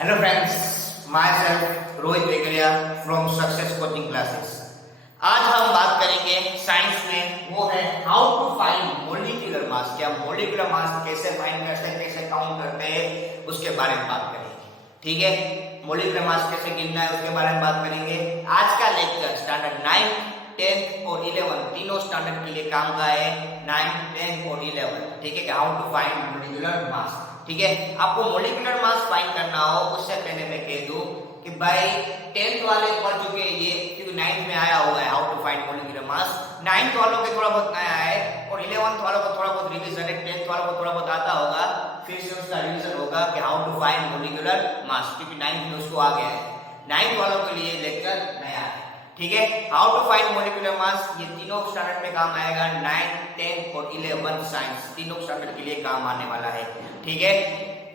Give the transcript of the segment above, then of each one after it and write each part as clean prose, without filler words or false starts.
Hello friends, myself Rohit Vekaria from success coaching classes. आज हम बात करेंगे साइंस में, वो है how to find molecular mass. क्या मोलिकुलर मास कैसे फाइंड करते हैं, कैसे काउंट करते हैं, उसके बारे में बात करेंगे। ठीक है, मोलिकुलर मास कैसे गिनना है उसके बारे में बात करेंगे। आज का लेक्चर स्टैंडर्ड 9, 10 और 11 तीनों स्टैंडर्ड के लिए काम का है। 9, 10 और 11, ठीक है, how to find molecular mass. ठीक है, आपको मोलिकुलर मास फाइंड करना हो उससे पहले मैं कह दूं कि भाई 10th वाले पढ़ चुके हैं ये, क्योंकि 9th में आया हुआ है how to find molecular mass. 9th वालों के थोड़ा बहुत नया है और 11th वालों को थोड़ा बहुत रिवीजन है, 10th वालों को थोड़ा बहुत आता होगा, फिर से उसका रिवीजन होगा कि how to find molecular mass, क्योंकि 9th में उसको आ गया है। 9th वालों के लिए लेक्चर नया है। ठीक है, how to find molecular mass ये तीनों स्टैंडर्ड में काम आएगा। 9, 10 और 11 साइंस तीनों स्टैंडर्ड के लिए काम आने वाला है। ठीक है,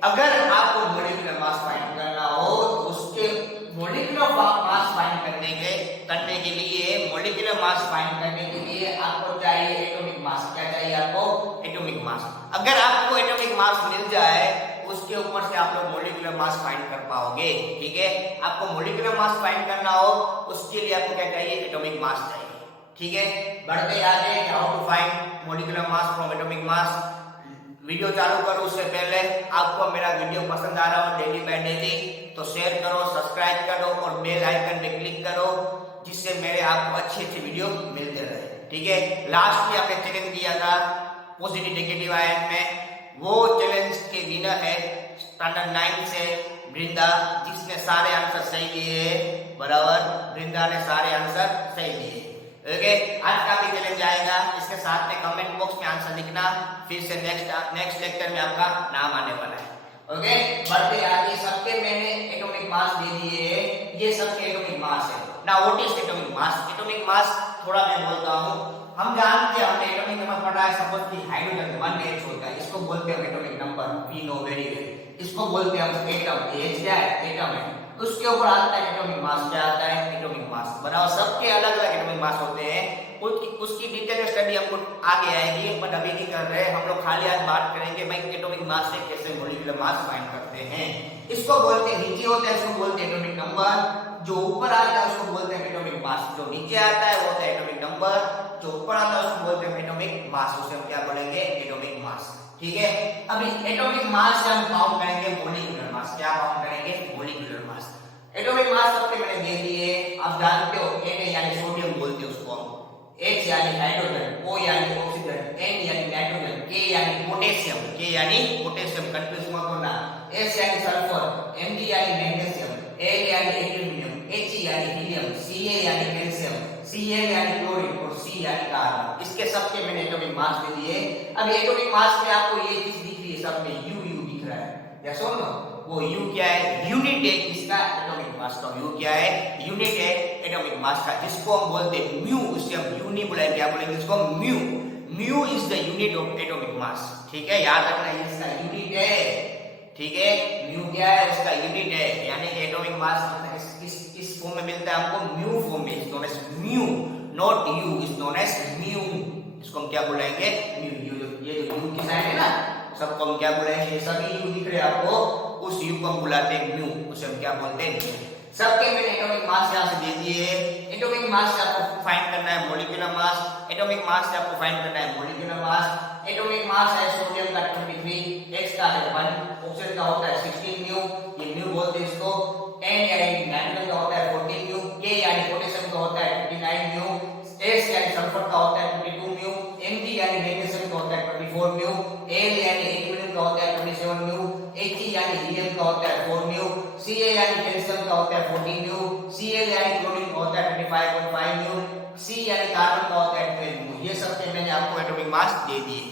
अगर आपको मोलिकुलर मास फाइंड करना हो तो उसके मोलिकुलर मास फाइंड करने के लिए मोलिकुलर मास फाइंड करने के लिए आपको चाहिए एटॉमिक मास। क्या चाहिए आपको? Atomic mass. अगर आपको एटॉमिक मास मिल जाए उसके ऊपर से आप लोग मोलिकुलर मास फाइंड कर पाओगे। ठीक है, आपको मोलिकुलर मास फाइंड करना हो उसके लिए आपको क्या चाहिए? एटॉमिक मास चाहिए। ठीक है, बढ़ते आगे how to find molecular mass from atomic mass. Video चालू करो उससे पहले आपको मेरा वीडियो पसंद आ रहा हो डेली बाय डेली तो शेयर करो, सब्सक्राइब करो और बेल आइकन पे क्लिक करो, जिससे मेरे आपको अच्छी अच्छी वीडियो मिलते रहे। ठीक है, लास्ट में आपने चैलेंज दिया था पॉजिटिव नेगेटिव आयन में, वो चैलेंज के विनर है स्टैंडर्ड 9 से वृंदा, जिसने सारे आंसर सही दिए। बराबर, वृंदा ने सारे आंसर सही दिए। ओके, आज का भी चैलेंज आएगा, इसके साथ में कमेंट बॉक्स में आंसर लिखना, फिर से नेक्स्ट लेक्चर में आपका नाम आने वाला है। ओके, बढ़ते आगे। सबके मैंने एटॉमिक मास दे दिए हैं, ये सबके एटॉमिक मास है ना। What is atomic mass? Atomic mass थोड़ा मैं बोलता हूँ। हम जानते हैं, हमने एटॉमिक नंबर पढ़ा है, सपोज कि हाइड्रोजन 1H होता है, इसको बोलते हैं atomic number, we know very well. इसको बोलते हैं हम एटम, H क्या है? एटम है। उसके ऊपर आता है एटॉमिक मास। क्या आता है? Atomic mass. बराबर, सबके अलग अलग एटॉमिक मास होते हैं, उसकी डिटेल स्टडी हमको आगे आएगी, बट अभी नहीं कर रहे। हम लोग खाली आज बात करेंगे भाई एटॉमिक मास से कैसे मोलिकुलर मास फाइंड करते हैं। इसको बोलते हैं, नीचे होता है उसको बोलते हैं एटॉमिक नंबर, जो ऊपर आता है उसको बोलते हैं एटॉमिक मास। जो नीचे आता है वो होता है एटॉमिक नंबर, जो ऊपर आता है उसको बोलते हैं एटॉमिक मास। उसे हम क्या बोलेंगे? Atomic mass. ठीक है, अभी एटॉमिक मास से हम काउंट करेंगे मोलिकुलर मास। क्या काउंट करेंगे? Molecular mass. एटॉमिक मास सबके मैंने दे दिए, आप जानते हो। Na यानी सोडियम बोलते हैं उसको हम, H यानी हाइड्रोजन, O यानी ऑक्सीजन, N यानी नाइट्रोजन, K यानी पोटेशियम, K यानी पोटेशियम, कंफ्यूज मत होना। S यानी सल्फर, Mg यानी मैग्नीशियम, Al यानी एल्यूमिनियम, He यानी हीलियम, Ca यानी कैल्शियम, Cl यानी क्लोरीन और C यानी कार्बन। इसके सबके मैंने एटॉमिक मास दे दिए। अब एटॉमिक मास में आपको ये चीज दिख रही है, सब में U दिख रहा है, या सुन लो, वो U क्या है? यूनिट है इसका एटॉमिक मास का। U क्या है? यूनिट है एटॉमिक मास का, जिसको हम बोलते हैं म्यू। उससे हम यू नहीं बुलाएंगे, क्या बोलेंगे इसको? Mu. Mu is the unit of atomic mass. ठीक है, याद रखना ये इसका यूनिट है। ठीक है, म्यू क्या है? उसका यूनिट है, यानी कि एटॉमिक मास इस फॉर्म में मिलता है हमको, म्यू फॉर्म में, is known as mu, not U, is known as mu. इसको हम क्या बुलाएंगे? म्यू। ये जो यू की साइन है ना, सबको हम क्या बुलाएंगे? ये सभी यू दिख रहे हैं आपको, उस यू को हम बुलाते हैं म्यू, उसे हम क्या बोलते हैं? म्यू। सबके मैंने एटॉमिक मास यहां से दे दिए। एटॉमिक मास से आपको फाइंड करना है मोलिकुलर मास। एटॉमिक मास से आपको फाइंड करना है मोलिकुलर मास। एटॉमिक मास है सोडियम का 23, H का है 1, ऑक्सीजन का होता है 16 म्यू, ये म्यू बोलते हैं इसको। N यानी नाइट्रोजन का होता है 14 म्यू, K यानी पोटेशियम का होता है 29 म्यू, S यानी सल्फर का होता है 22 म्यू, Mg यानी मैग्नीशियम का होता है 24 म्यू, Al यानी एल्यूमिनियम का होता है 27 म्यू, He यानी हीलियम का होता है 4 म्यू, Ca यानी कैल्शियम का होता है 14 म्यू, Cl यानी क्लोरीन का होता है 25.5 म्यू, C यानी कार्बन का होता है 12 म्यू। ये सब के मैंने आपको एटॉमिक मास दे दिए।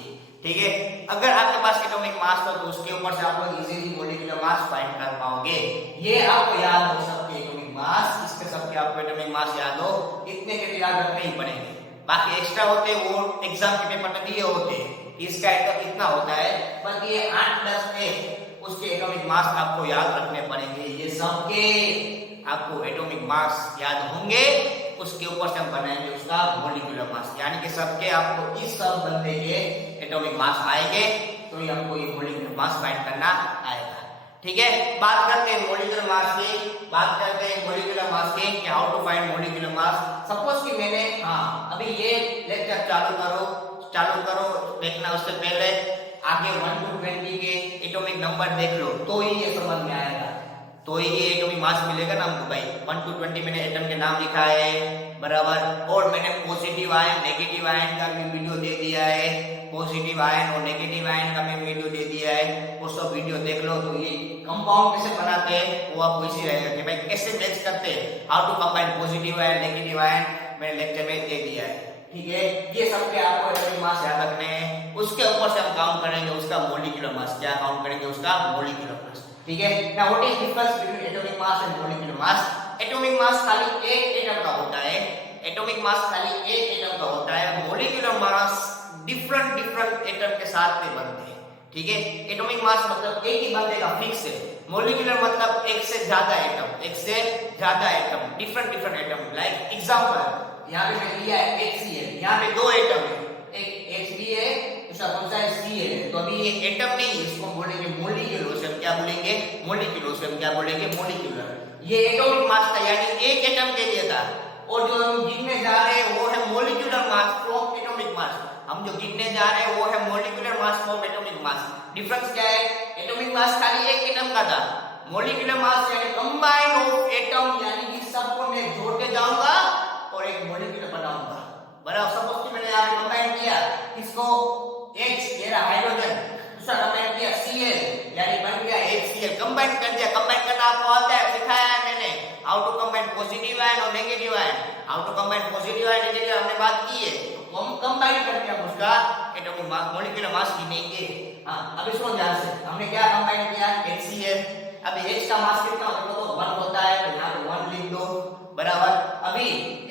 ठीक है, अगर आपके पास एटॉमिक मास हो तो उसके ऊपर से आप लोग इजीली मोलिकुलर मास फाइंड कर पाओगे। ये आपको याद हो सबके एटॉमिक मास, इसके सबके आपको एटॉमिक मास याद हो, इतने के याद रखने ही पड़ेंगे। बाकी एक्स्ट्रा होते वो एग्जाम के पेपर में दिए होते, इसका एटॉमिक इतना होता है, बस ये 8-10 है, उसके एटॉमिक मास आपको याद रखने पड़ेंगे। ये सबके आपको एटॉमिक मास याद होंगे, उसके ऊपर से हम बनाएंगे उसका मोलिकुलर मास, यानी कि सबके आपको इस सब बंदे के एटॉमिक मास आएंगे तो ही हमको ये मोलिकुलर मास फाइंड करना आएगा। ठीक है, बात करते हैं मॉलिक्यूलर मास की, कि how to find molecular mass. Suppose कि मैंने अभी ये लेक्चर चालू करो देखना, उससे पहले आगे 1 to 20 के एटॉमिक नंबर देख लो तो ही ये समझ में आएगा, तो ही ये एटॉमिक मास मिलेगा ना हमको भाई। 1 to 20 मैंने एटम के नाम लिखा है बराबर, और मैंने पॉजिटिव आयन नेगेटिव आयन का भी वीडियो दे दिया है, पॉजिटिव आयन और नेगेटिव आयन का भी वीडियो दे दिया है, वो सब वीडियो देख लो। तो ये कंपाउंड कैसे बनाते हैं वो आपको इसी रहेगा कि भाई कैसे मिक्स करते हैं, how to combine positive ion negative ion, मैंने लेक्चर में दे दिया है। ठीक है, ये सब के आपको एटॉमिक मास याद रखने हैं, उसके ऊपर से हम काउंट करेंगे उसका मॉलिक्यूलर मास। क्या काउंट करेंगे? उसका मॉलिक्यूलर मास। ठीक है, now what is difference between atomic mass and molecular mass? Atomic mass खाली एक एटम का होता है, मॉलिक्यूलर मास डिफरेंट एटम के साथ में बनते हैं। ठीक है, एटॉमिक मास मतलब एक ही बंदेगा फिक्स है, मॉलिक्यूलर मतलब एक से ज्यादा atom, different atom. Like example, यहाँ पे मैंने लिया है HCl, यहाँ पे दो एटम है, एक Hb है, दूसरा कौन सा है Cl है। तो अभी ये एटम नहीं है, इसको बोलेंगे मॉलिक्यूलर। क्या बोलेंगे? मॉलिक्यूलर। ये एटॉमिक मास था, यानी एक एटम के लिए था, और जो हम गिनने जा रहे हैं वो है मॉलिक्यूलर मास फ्रॉम एटॉमिक मास। हम जो गिनने जा रहे हैं वो है molecular mass from atomic mass. Difference क्या है? एटॉमिक मास खाली एक एटम का था, मॉलिक्यूलर मास यानी कंबाइन ऑफ एटम, यानी कि सबको मैं जोड़ के जाऊंगा और एक मॉलिक्यूल बनाऊंगा। बराबर, सपोज कि मैंने यहां पे कंबाइन किया, इसको H ये रहा हाइड्रोजन, दूसरा कंबाइन किया Cl यानी बन गया HCl। कंबाइन कर दिया, कंबाइन करना आपको आता है, सिखाया है मैंने, how to combine positive ion और नेगेटिव आयन। हमने बात की है, तो हम कंबाइन करके हम उसका एटॉमिक मास मॉलिक्यूलर मास गिनेंगे। अभी सुनो ध्यान से, हमने क्या कंबाइन किया? HCl। अभी H का मास कितना होता है? तो 1 होता है, तो यहां पे 1 लिख दो बराबर। अभी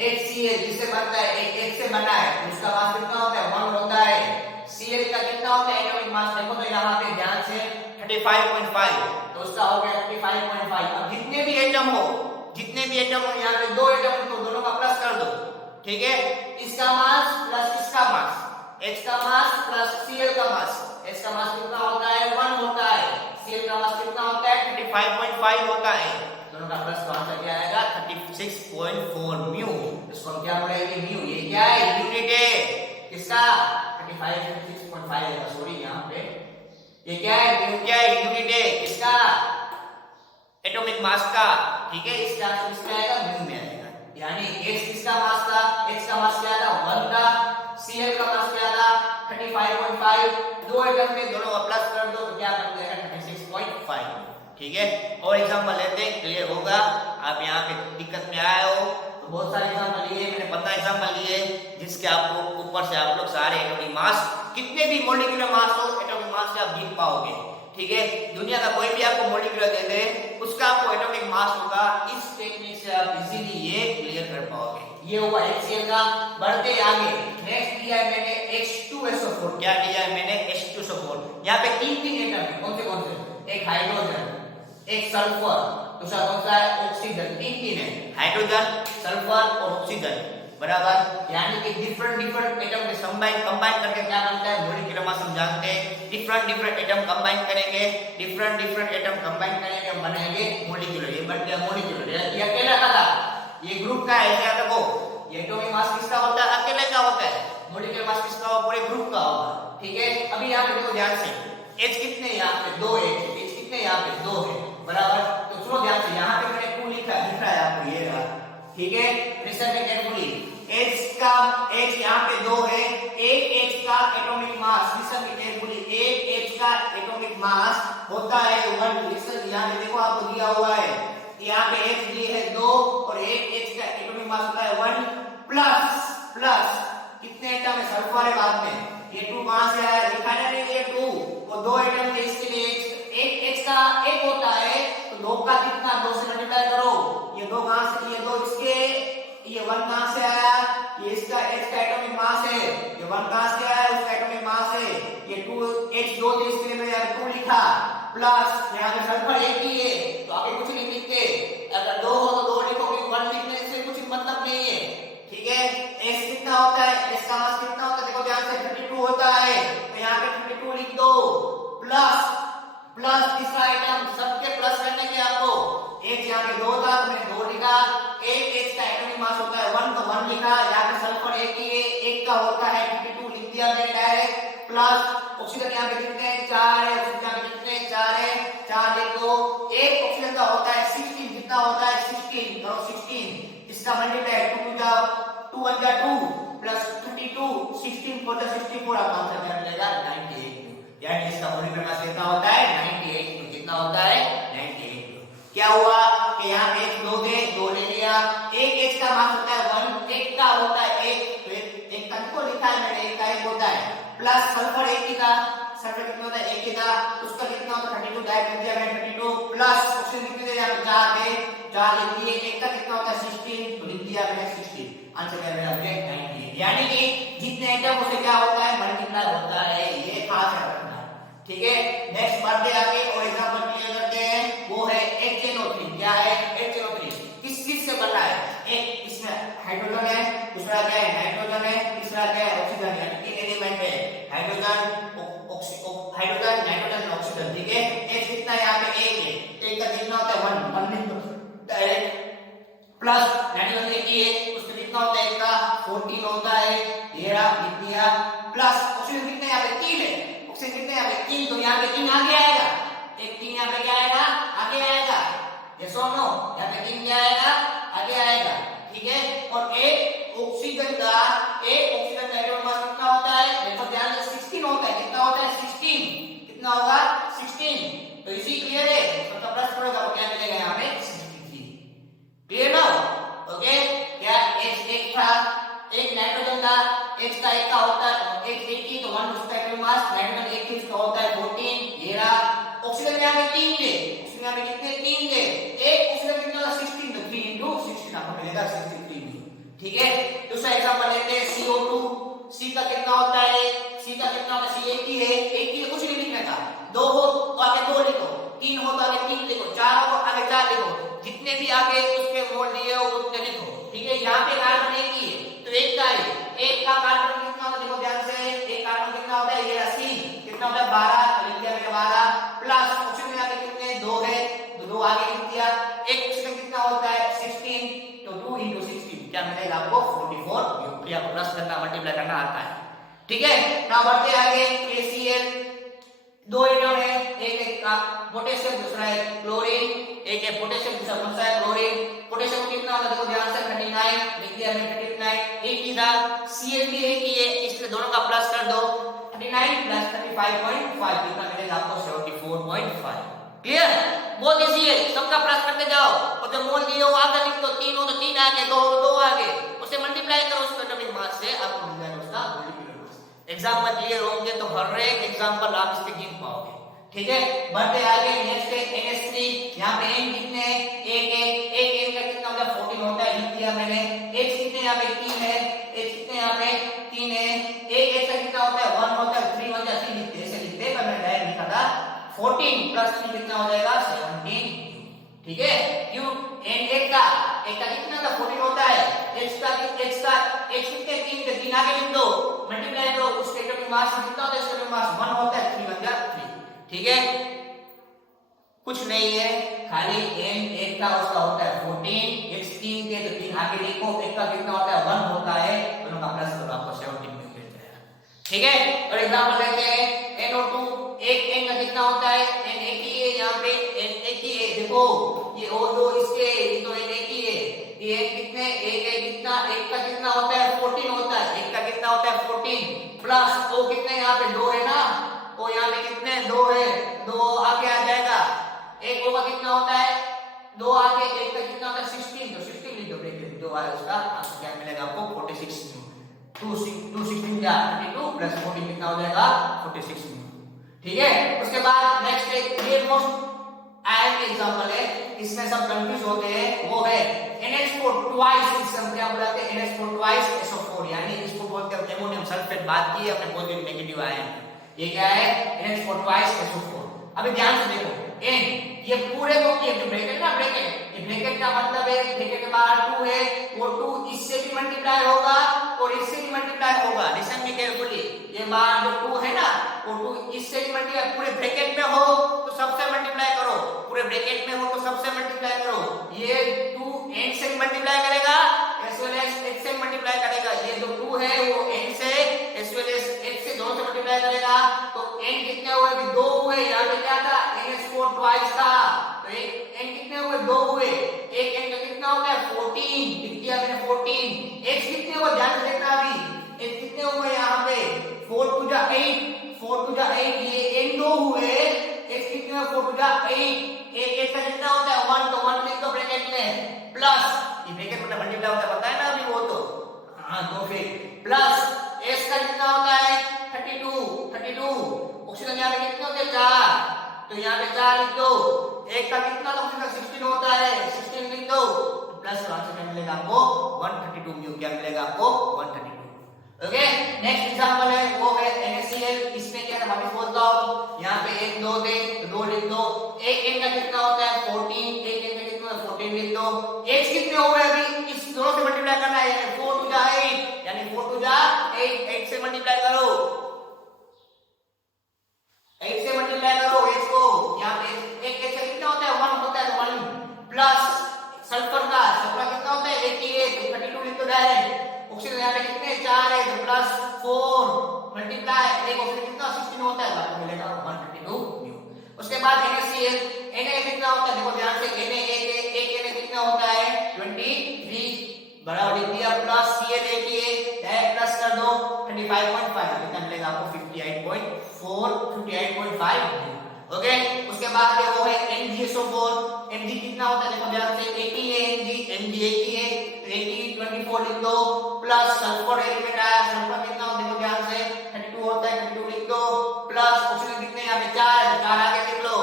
HCl जिससे बनता है, एक से बना है, उसका मास कितना होता है? 1 होता है। Cl का कितना होता है एटॉमिक मास? देखो तो यहाँ पे ध्यान से 35.5, तो उसका हो गया 35.5। अब जितने भी एटम हो यहाँ पे दो एटम तो दोनों का प्लस कर दो। ठीक है, इसका मास प्लस इसका मास, H का मास प्लस Cl का मास। H का मास कितना होता है? 1 होता है। Cl का मास कितना होता है? 35.5 होता है। दोनों का प्लस तो आंसर क्या आएगा? 36.4 म्यू। इसको हम क्या बोलेंगे? म्यू। ये क्या है? यूनिट है किसका? 36.5 है, सॉरी यहाँ पे ये क्या है? म्यू क्या है? यूनिट है किसका? एटॉमिक मास का। ठीक है, इसका आंसर किसका आएगा? म्यू में आएगा। यानी H किसका मास था? H का मास क्या था? 1 था। Cl का मास क्या था? 35.5। दो एटम में दोनों का प्लस कर दो तो क्या बन जाएगा? 36.5। ठीक है, और एग्जांपल लेते हैं, क्लियर होगा। आप यहाँ पे दिक्कत में आए हो तो बहुत सारे एग्जांपल लिए, मैंने 15 एग्जांपल लिए, जिसके आपको ऊपर से आप लोग सारे एटॉमिक मास, कितने भी मॉलिक्यूलर मास हो, एटॉमिक मास से आप गिन पाओगे। ठीक है, दुनिया का कोई भी आपको मॉलिक्यूलर दे दे, उसका आपको एटॉमिक मास होगा। इस टेक्निक से आप इजीली ये क्लियर कर पाओगे। ये हुआ HCl का। बढ़ते आगे, नेक्स्ट लिया है मैंने H2SO4। क्या लिया है मैंने? H2SO4। यहाँ पे तीन एटम है, कौन से? एक हाइड्रोजन, एक सल्फर, दूसरा कौन सा है? ऑक्सीजन। तीन है, हाइड्रोजन, सल्फर और ऑक्सीजन बराबर। यानी कि डिफरेंट एटम के कंबाइन करके क्या बनता है? Molecular mass. हम जानते हैं डिफरेंट एटम कंबाइन करेंगे, हम बनाएंगे मॉलिक्यूलर। ये बन गया मॉलिक्यूलर। ये अकेला का था, ये ग्रुप का है। क्या देखो, ये एटॉमिक मास किसका होता है? अकेले का होता है। मॉलिक्यूलर मास किसका होगा? पूरे ग्रुप का होगा। ठीक है, अभी यहाँ पे देखो ध्यान से, H कितने? यहाँ पे 2 है। H कितने? यहाँ पे 2 है बराबर। तो सुनो ध्यान से, यहाँ पे मैंने 2 लिखा है आपको, ये रहा। ठीक है, लिसन केयरफुली। H यहाँ पे 2 है, एक H का एटॉमिक मास, लिसन केयरफुली, एक H का एटॉमिक मास होता है 1। लिसन, यहाँ पे देखो आपको दिया हुआ है, यहाँ पे H दी है 2 और एक H का एटॉमिक मास होता है 1 प्लस कितने एटम है? सल्फर है बाद में। ये 2 कहां से आया? लिखा नहीं, ये 2 वो 2 एटम थे, इसके लिए एक H का 1 होता है, तो 2 का कितना? 2 से मल्टीप्लाई करो। ये 2 कहां से? ये 2 इसके, ये 1 कहां से आया? ये इसका H का एटॉमिक मास है। ये 1 कहां से आया? उसका एटॉमिक मास है। ये 2 H 2 थे, इसके लिए मैंने 2 लिखा प्लस यहाँ पे सल्फर 1 ही है, तो आगे कुछ नहीं लिखते। अगर 2 हो तो 2 लिखोगे, 1 लिखने से कुछ मतलब नहीं है। ठीक है, S कितना होता है? S का मास कितना होता है? देखो ध्यान से, 32 होता है, तो यहाँ पे 32 लिख दो प्लस तीसरा आइटम, सबके इसका मल्टीप्लाई 2 1 जा 2 प्लस 32 16 4 जा 64 आपका आंसर क्या मिलेगा 98 यानी इसका मॉलिक्यूलर मास कितना होता है 98 कितना होता है 98 क्या हुआ कि यहाँ पे दो दे दो ले लिया एक एच का मास होता है 1 एक का होता है एक एक का को लिखा है मैंने एक का एक होता है प्लस सल्फर एक ही था सल्फर कितना होता है एक ही था उसका कितना होता है 32 डायरेक्ट कर दिया मैंने 32 प्लस ऑक्सीजन कितने दे यहाँ पे 4 थे 4 लिख दिए एक का कितना होता है 16 तो लिख दिया मैंने 16 आंसर क्या मिला मुझे 98 यानी कि जितने आइटम उसे क्या होता है मल्टीप्लाई होता है ये खास है रखना ठीक है। नेक्स्ट बढ़ते आगे और एग्जांपल क्लियर करते हैं वो है HNO3 क्या है HNO3 किस चीज से बना है एक इसमें हाइड्रोजन है दूसरा क्या है नाइट्रोजन है तीसरा क्या है ऑक्सीजन यानी तीन एलिमेंट है हाइड्रोजन नाइट्रोजन ऑक्सीजन ठीक है H कितना यहाँ पे एक है एक का कितना होता है 1 1 लिख दो डायरेक्ट प्लस नाइट्रोजन एक ही है उसका कितना होता है एक का 14 होता है ये रहा लिख दिया प्लस ऑक्सीजन कितना यहाँ पे 3 है ऑक्सीजन कितना यहाँ पे 3 तो यहाँ पे 3 आगे आएगा एक 3 यहाँ पे क्या आएगा आगे आएगा यस और नो यहाँ पे 3 क्या आएगा आगे आएगा ठीक है और एक ऑक्सीजन का एटॉमिक मास कितना होता है देखो ध्यान से 16 होता है कितना होता है 16 कितना होगा 16 तो इसी क्लियर है तो प्लस करोगे तो क्या मिलेगा यहाँ पे 63 क्लियर ना ओके क्या H एक था एक नाइट्रोजन था H का एक का होता है एक ही तो 1 उसका एटॉमिक मास नाइट्रोजन एक इसका होता है 14 ये रहा ऑक्सीजन यहाँ पे 3 ले ऑक्सीजन यहाँ पे कितने 3 ले एक ऑक्सीजन कितना 16 तो 3 into 16 आपको मिलेगा 63 ठीक है। दूसरा एग्जांपल लेते हैं CO2 C का कितना होता है C का कितना होता है C एक ही है कुछ नहीं लिखना था दो हो तो आगे दो लिखो तीन हो तो आगे तीन लिखो चार हो तो आगे चार लिखो जितने भी आगे उसके मोल दिए हो उतने लिखो ठीक है। यहाँ पे कार्बन एक ही है तो एक का है एक का कार्बन कितना होता है देखो ध्यान से एक कार्बन कितना होता है ये 80 कितना होता है 12 तो लिख दिया मैंने 12 प्लस ऑक्सीजन में आगे कितने दो है तो दो आगे लिख दिया एक ऑक्सीजन कितना होता है 16 तो 2 into 16 क्या मिलेगा आपको 44 ये आपको प्लस करना मल्टीप्लाई करना आता है ठीक है। नाउ बढ़ते आगे KCl दो एटम है एक का पोटेशियम दूसरा है क्लोरीन एक है पोटेशियम दूसरा कौन सा है क्लोरीन पोटेशियम कितना होता है देखो ध्यान से 39 लिख दिया मैंने 39 एक ही था Cl भी एक ही है इसलिए दोनों का प्लस कर दो 39 प्लस 35.5 कितना मिलेगा आपको 74.5 क्लियर बहुत इजी है सबका प्लस करते जाओ और जब मोल दिए हो आगे लिख दो 3 हो तो 3 आगे 2 हो तो 2 आगे उसे मल्टीप्लाई करो उसका एटॉमिक मास से आपको मिल जाएगा उसका मॉलिक्यूलर मास एग्जाम में क्लियर होंगे तो हर एक एग्जांपल आप इससे गिन पाओगे ठीक है। बढ़ते आगे नेक्स्ट है NH3 यहाँ पे N कितने एक का कितना होता है 14 होता है लिख दिया मैंने H कितने यहाँ पे 3 है H कितने यहाँ पे 3 है एक H का कितना होता है 1 होता है 3 होता है 3 लिखते ऐसे लिखते पर मैंने डायरेक्ट लिखा था 14 प्लस 3 कितना हो जाएगा 17 ठीक है क्यों एक का कितना था 14 होता है H कितने 3 के 3 आगे लिख दो मल्टीप्लाई करो उसके एटॉमिक मास कितना होता है इसका एटॉमिक मास 1 होता है 3 बन गया 3 ठीक है कुछ नहीं है खाली N एक का उसका होता है 14 H 3 के तो 3 आगे लिखो एक का कितना होता है 1 होता है दोनों का प्लस करो आपको 17 मिल जाएगा ठीक है। और एग्जांपल लेते हैं NO2 एक N का कितना होता है N एक ही है यहाँ पे N एक ही है देखो ये O2 इसके तो N एक ही है ये कितने एक है कितना एक का कितना होता है 14 होता है एक का कितना होता है 14 प्लस O कितने यहाँ पे 2 है ना O यहाँ पे कितने 2 है 2 आगे आ जाएगा एक O का कितना होता है 2 आगे एक का कितना होता है 16 तो 16 लिख दो ब्रैकेट 2 आएगा उसका आंसर क्या मिलेगा आपको 46 216 क्या 32 प्लस 14 कितना हो जाएगा 46 ठीक है। उसके बाद नेक्स्ट एक ये मोस्ट आयरन एग्जांपल है इसमें सब कंफ्यूज होते हैं वो है NH4 ट्वाइस इसे हम क्या बुलाते हैं NH4 ट्वाइस SO4 यानी इसको बोलते हैं अमोनियम सल्फेट बात की अपने पॉजिटिव नेगेटिव आयन ये क्या है NH4 ट्वाइस SO4 अभी ध्यान से देखो N ये पूरे को ये ब्रैकेट ना ब्रैकेट ये ब्रैकेट का मतलब है ब्रैकेट के बाहर 2 है वो 2 इससे भी मल्टीप्लाई होगा और इससे भी मल्टीप्लाई होगा लिसन में केयरफुली ये बाहर जो 2 है ना वो 2 इससे भी मल्टीप्लाई पूरे ब्रैकेट में हो तो सबसे मल्टीप्लाई करो पूरे ब्रैकेट में हो तो सबसे मल्टीप्लाई करो ये 2 n से मल्टीप्लाई करेगा एज वेल एज h से मल्टीप्लाई करेगा ये जो 2 है वो n से एज वेल एज h से दोनों से मल्टीप्लाई करेगा तो n कितने हुए अभी 2 हुए यहां पे क्या था NH4 ट्वाइस था तो एक n कितने हुए 2 हुए एक n का कितना होता है 14 लिख दिया मल्टीप्लाई होता है पता है ना अभी वो तो। हाँ तो फिर प्लस एस का कितना होता है 32 ऑक्सीजन यहाँ पे कितने होते हैं 4, तो यहाँ पे 4 लिख दो। एक का कितना तो ऑक्सीजन 16 होता है 16 लिख दो, प्लस आंसर क्या मिलेगा आपको 132 म्यू, क्या मिलेगा आपको 132। ओके नेक्स्ट एग्जांपल है वो है NaCl। इसमें क्या है वापस बोलता हूं, यहाँ पे 1 2 थे तो 2 लिख दो। एक n का कितना होता है 14, एक n का कितना 14 लिख दो। h कितने हो गए अभी इस दोनों से मल्टीप्लाई करना है, 4 टू जा 8 यानी 4 टू जा 8 से मल्टीप्लाई करो, 8 से मल्टीप्लाई करो h को। यहाँ पे एक h कितना होता है 1 होता है 1 प्लस सल्फर का कितना होता है 88 तो 32 लिख दो डायरेक्ट। ऑक्सीजन यहाँ पे कितने 4 है तो प्लस 4 मल्टीप्लाई एक ऑक्सीजन कितना 16 होता है तो आपको मिलेगा 132 न्यू। उसके बाद NaCl कितना होता है देखो ध्यान से, एक कितना होता है 23 बराबर लिख दिया प्लस Cl डायरेक्ट प्लस कर दो 35.5 कितना मिलेगा आपको 58.5। ओके उसके बाद वो है NgSO4। Mg कितना होता है देखो ध्यान से 80 है Mg 80 है 24 लिख दो प्लस सल्फर एलिमेंट आया, सल्फर कितना होता है देखो ध्यान से 32 होता है 32 लिख दो प्लस ऑक्सीजन कितने यहाँ पे 4 है 4 आगे लिख लो,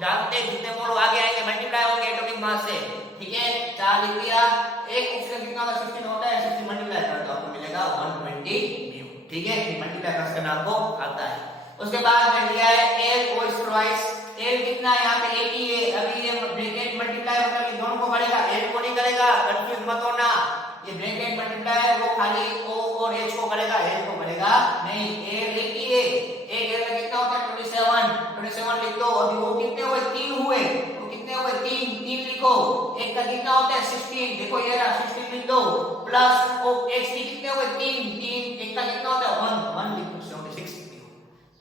जानते हैं जितने मोल आगे आएंगे मल्टीप्लाई होंगे एटॉमिक मास से, ठीक है 4 लिख दिया। एक ऑक्सीजन कितना होता है 16 होता है 16 मल्टीप्लाई कर दो आपको मिलेगा 120 म्यू, ठीक है मल्टीप्लाई करना आपको आता है। उसके बाद में लिया है Al L कितना यहाँ पे 80 है, अभी ये ब्रैकेट मल्टीप्लाई मतलब ये दोनों को बढ़ेगा L को नहीं करेगा, कंफ्यूज मत होना, ये ब्रैकेट मल्टीप्लाई है वो खाली O और H को करेगा L को करेगा नहीं। L 80 है, एक L का कितना होता है 27 लिख दो। अभी वो कितने हुए 3 हुए, वो कितने हुए 3 लिखो। एक का कितना होता है 16 देखो ये रहा 16 लिख दो प्लस O H कितने हुए 3 एक का कितना होता है 1 लिख दो 76,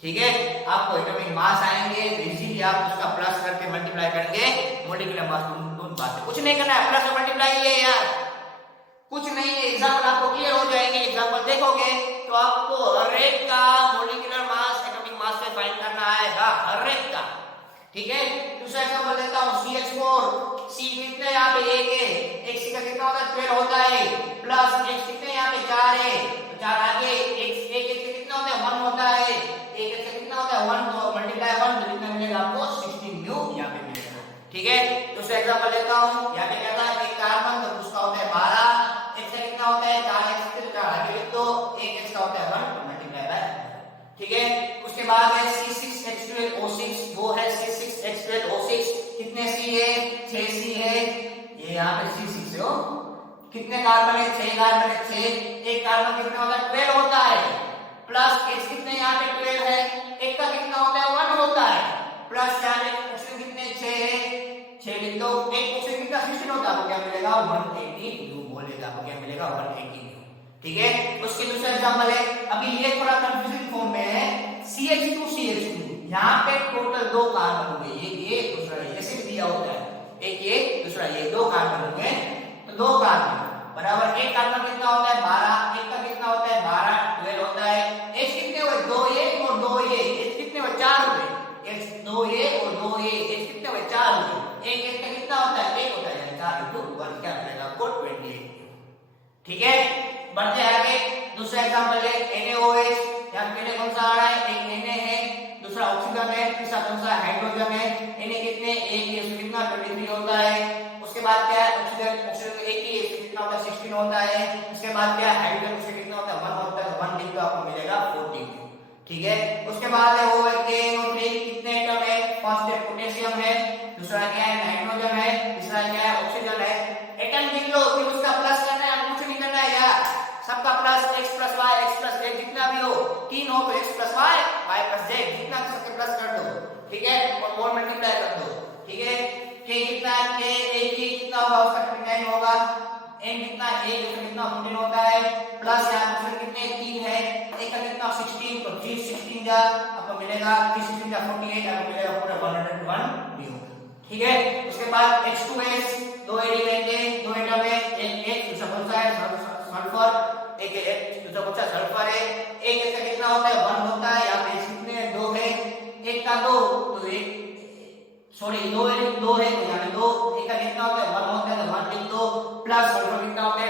ठीक है। आपको एटॉमिक मास आएंगे इजीली आप उसका प्लस करके मल्टीप्लाई करके मॉलिक्यूलर मास ढूंढ पाते, कुछ नहीं करना है प्लस और मल्टीप्लाई है यार, कुछ नहीं है। एग्जांपल आपको क्लियर हो जाएंगे, एग्जांपल देखोगे तो आपको हर एक का मॉलिक्यूलर मास एटॉमिक मास से फाइंड करना आएगा हर एक का, ठीक है। दूसरा एग्जांपल देता हूं CH4 C कितने यहाँ पे 1 है, एक C का कितना होता है 12 होता है प्लस H कितने यहाँ पे 4 है तो 4 आगे एक कितना होता है 1 होता है, एक से कितना होता है 1 तो मल्टीप्लाई 1 तो कितना मिलेगा आपको 16 म्यू यहाँ पे मिलेगा, ठीक है। दूसरा एग्जांपल लेता हूं, यहाँ पे कहता है एक कार्बन तो उसका होता है 12, एक से कितना होता है 4x से 4 आगे लिख दो, एक x का होता है 1 तो मल्टीप्लाई बाय, ठीक है। उसके बाद है C6H12O6, वो है C6H12O6 कितने C है 6C है, ये यहाँ पे C6 है, कितने कार्बन है 6 कार्बन है 6, एक कार्बन कितना होता है 12 होता है प्लस H कितने यहाँ पे 12 है, एक का कितना होता है 1 होता है प्लस यहाँ पे ऑक्सीजन कितने 6 है 6 लिख दो, एक ऑक्सीजन कितना 16 होता है तो क्या मिलेगा 180 न्यू बोलेगा, आपको क्या मिलेगा 180 न्यू, ठीक है। उसके दूसरा एग्जांपल है, अभी ये थोड़ा कंफ्यूजिंग फॉर्म में है CH2 यहाँ पे टोटल 2 कार्बन हो गए, ये दूसरा ये ऐसे दिया होता है, एक ये दूसरा ये 2 कार्बन हो गए तो 2 कार्बन बराबर एक कार्बन कितना होता है 12, एक का कितना होता है 12 12 होता है। H कितने हुए 2A और 2A, H कितने हुए 4 हुए, H 2A और 2A, H कितने हुए 4 हुए, एक का कितना होता है 1 होता है 4 into 1 क्या मिलेगा आपको 28, ठीक है। बढ़ते आगे दूसरा एग्जांपल है NaOH, यहाँ पहले कौन सा आ रहा है एक Na है, दूसरा ऑक्सीजन है, तीसरा कौन सा हाइड्रोजन है, Na कितने एक ये कितना 23 होता है। उसके बाद क्या है ऑक्सीजन एक ही कितना होता है 16 होता है। उसके बाद क्या है हाइड्रोजन उससे कितना होता है 1 होता है, 1 लिख दो आपको मिलेगा 14, ठीक है। उसके बाद है वो KNO3 कितने एटम है, फर्स्ट है पोटेशियम है, दूसरा क्या है नाइट्रोजन है, तीसरा क्या है ऑक्सीजन है। एटम लिख लो फिर उसका प्लस करना है, कुछ नहीं करना है यार, सबका plus x plus y x plus z जितना भी हो, 3 हो तो x plus y y plus z जितना सबके प्लस कर दो, ठीक है, और मोल मल्टीप्लाई कर दो, ठीक है। k कितना है k एक ही कितना होगा उसका 29 होगा, n कितना a उसका कितना 14 होता है प्लस यहाँ दूसरे कितने 3 है, एक का कितना 16 तो 3 16 जा आपको मिलेगा 3 16 जा 48 आपको मिलेगा पूरा 101 न्यू, ठीक है। उसके बाद H2S 2 एलिमेंट है 2 एटम है, एक दूसरा कौन सा है सल्फर, एक दूसरा कौन सा सल्फर है, एक इसका कितना होता है 1 होता है, यहाँ पे कितने 2 है, एक का 2 तो एक सॉरी 2 है तो यहाँ पे 2, एक का कितना होता है 1 होता है तो 1 लिख दो प्लस सल्फर कितना होता है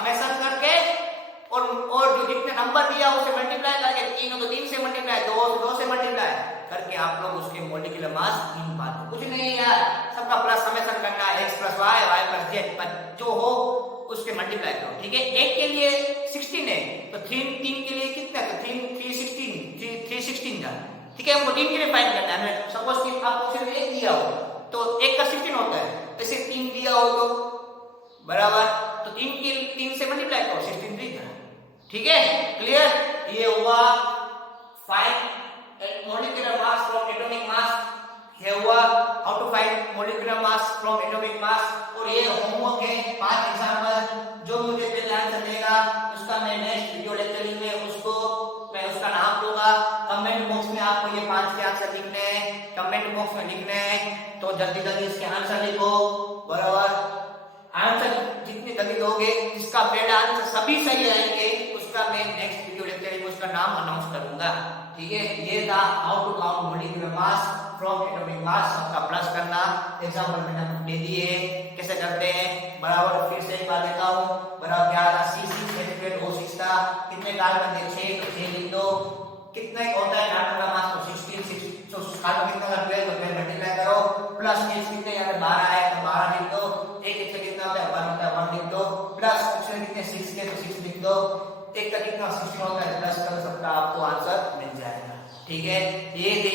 समेशन करके और जो जितने नंबर दिया उसे मल्टीप्लाई करके, 3 हो तो 3 से मल्टीप्लाई, 2 हो तो 2 से मल्टीप्लाई करके आप लोग उसके मोलिकुलर मास गिन पाते। कुछ नहीं है यार, सबका प्लस समेशन करना है, x + y, y + z, जो हो उसके मल्टीप्लाई करो। ठीक है, एक के लिए 16 है तो 3 के लिए कितना, तो 316 था। ठीक है, हमको 3 के लिए फाइंड करना है। सपोज कि आपको सिर्फ एक दिया हो तो 1 का 16 होता है, ऐसे 3 दिया हो तो बराबर, तो 3 से मल्टीप्लाई करो, 16 3 था। ठीक है, क्लियर। ये हुआ find molecular mass from atomic mass, ये हुआ how to find molecular mass from atomic mass. और ये होमवर्क है 5 एग्जांपल, जो मुझे पहले आंसर देगा उसका मैं नेक्स्ट वीडियो लेक्चरिंग में मैं उसका नाम दूंगा। कमेंट बॉक्स में आपको ये 5 के आंसर लिखने हैं, कमेंट बॉक्स में लिखने हैं, तो जल्दी जल्दी इसके आंसर लिखो। बराबर, आंसर जितनी जल्दी दोगे, जिसका पहला आंसर सभी सही आएंगे उसका मैं नेक्स्ट वीडियो लेक्चरिंग में उसका नाम अनाउंस करूंगा। ठीक है, ये था how to count molecular mass from atomic mass, सबका प्लस करना। एग्जांपल मैंने आपको दे दिए कैसे करते हैं। बराबर, फिर से एक बार देता हूं। बराबर क्या था, C6 O6 था, कितने कार्बन थे 6, तो 6 लिख दो। कितने होता है कार्बन का मास, तो 16 तो कार्बन कितना का 12, तो फिर मल्टीप्लाई करो, प्लस कितने यहाँ पे 12 है तो 12 लिख दो। एक से कितना होता है 1 होता है 1 लिख दो, प्लस कितने 6 के तो 6 लिख दो। एक का कितना 16 होता है, प्लस करो, सबका आपको आंसर मिल जाएगा। ठीक है, ये थी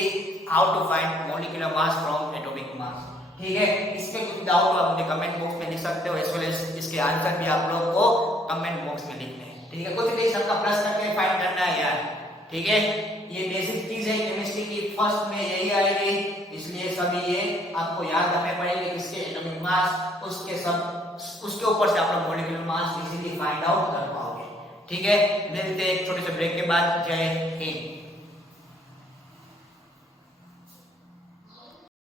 how to find molecular mass from atomic mass. ठीक है, इसमें कुछ डाउट हो आप मुझे कमेंट बॉक्स में लिख सकते हो, एज वेल एज इसके आंसर भी आप लोग को कमेंट बॉक्स में लिखने हैं। ठीक है, कुछ नहीं, सबका प्लस करके फाइंड करना है यार। ठीक है, ये बेसिक चीज है केमिस्ट्री की, फर्स्ट में यही आएगी, इसलिए सभी ये आपको याद रखने पड़ेंगे, किसके एटॉमिक मास, उसके ऊपर से आप लोग molecular mass easily find out कर पाओगे। ठीक है, मिलते हैं एक छोटे से ब्रेक के बाद। जय हिंद।